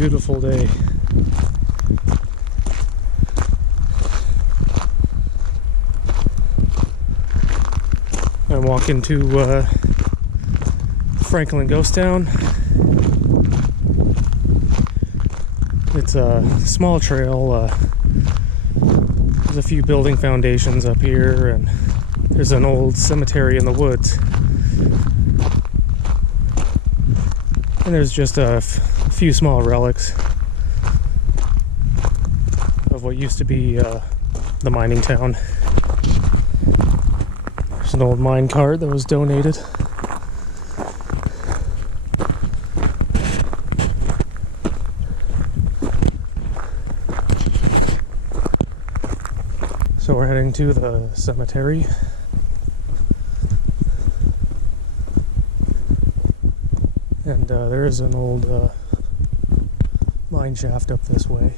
beautiful day. I'm walking to Franklin Ghost Town. It's a small trail. There's a few building foundations up here, and there's an old cemetery in the woods. And there's just a few small relics of what used to be the mining town. There's an old mine cart that was donated. So we're heading to the cemetery. And there is an old mine shaft up this way.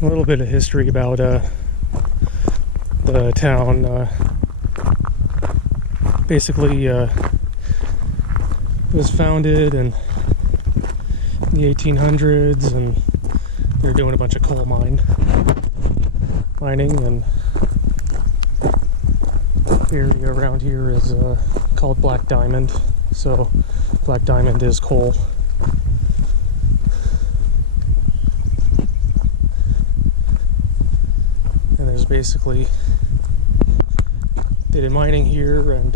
A little bit of history about the town. Basically, it was founded in the 1800s, and they're doing a bunch of coal mining, and the area around here is called Black Diamond. So Black Diamond is coal. And there's basically, they did mining here, and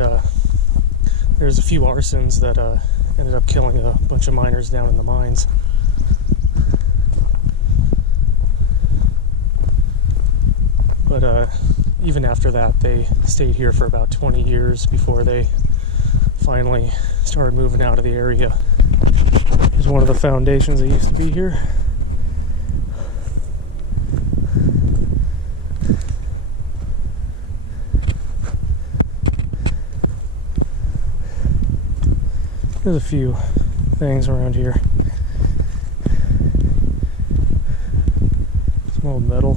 there's a few arsons that ended up killing a bunch of miners down in the mines. But even after that, they stayed here for about 20 years before they finally started moving out of the area. Here's one of the foundations that used to be here. There's a few things around here. Some old metal.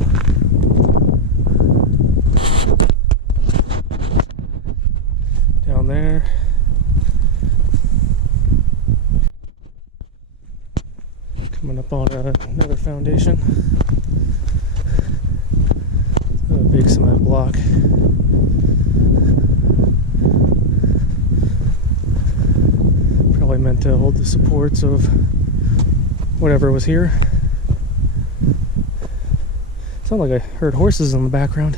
Down there. Coming up on another foundation. A big cement block. Probably meant to hold the supports of whatever was here. Sounded like I heard horses in the background.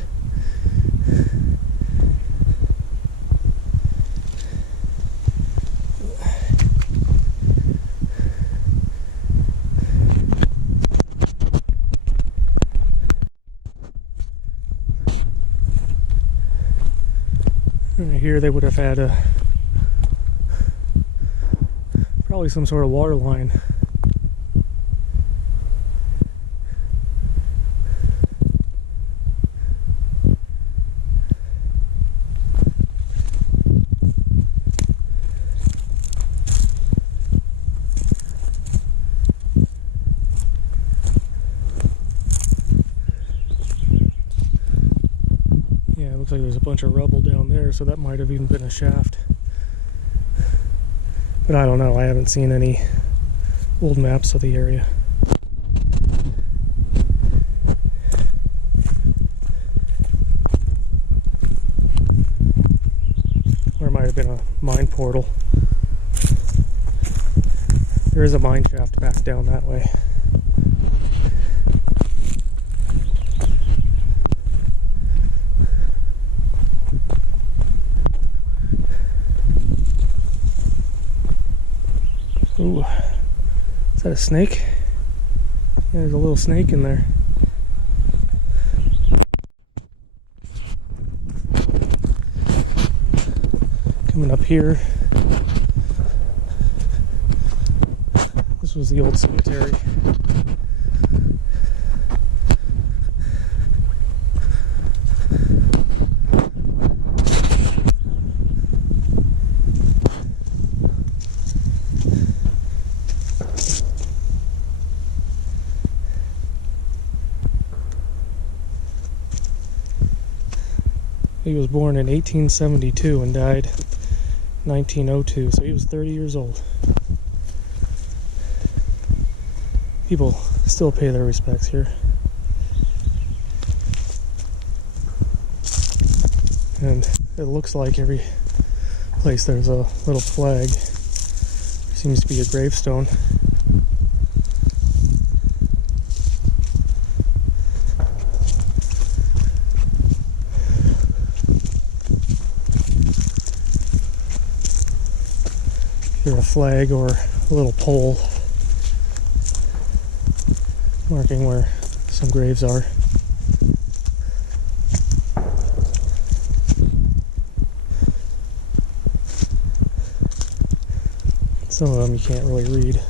Here they would have had probably some sort of water line. Yeah, it looks like there's a bunch of rubble down there, so that might have even been a shaft. But I don't know, I haven't seen any old maps of the area. Or it might have been a mine portal. There is a mine shaft back down that way. Ooh, is that a snake? Yeah, there's a little snake in there. Coming up here. This was the old cemetery. He was born in 1872 and died 1902, so he was 30 years old. People still pay their respects here. And it looks like every place there's a little flag. There seems to be a gravestone. Either a flag or a little pole marking where some graves are. Some of them you can't really read.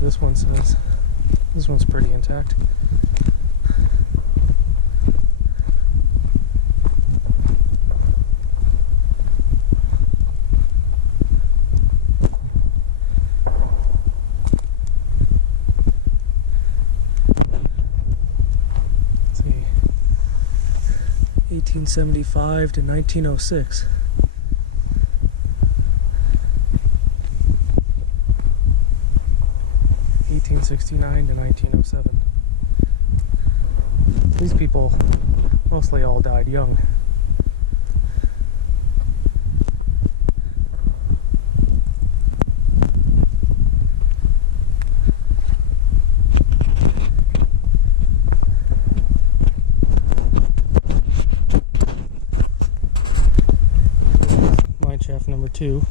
This one says. This one's pretty intact. Let's see. 1875 to 1906. 1869 to 1907. These people mostly all died young. Mine shaft number 2.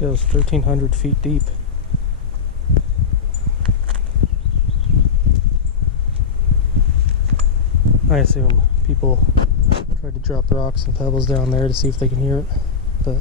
Goes 1,300 feet deep. I assume people tried to drop rocks and pebbles down there to see if they can hear it, but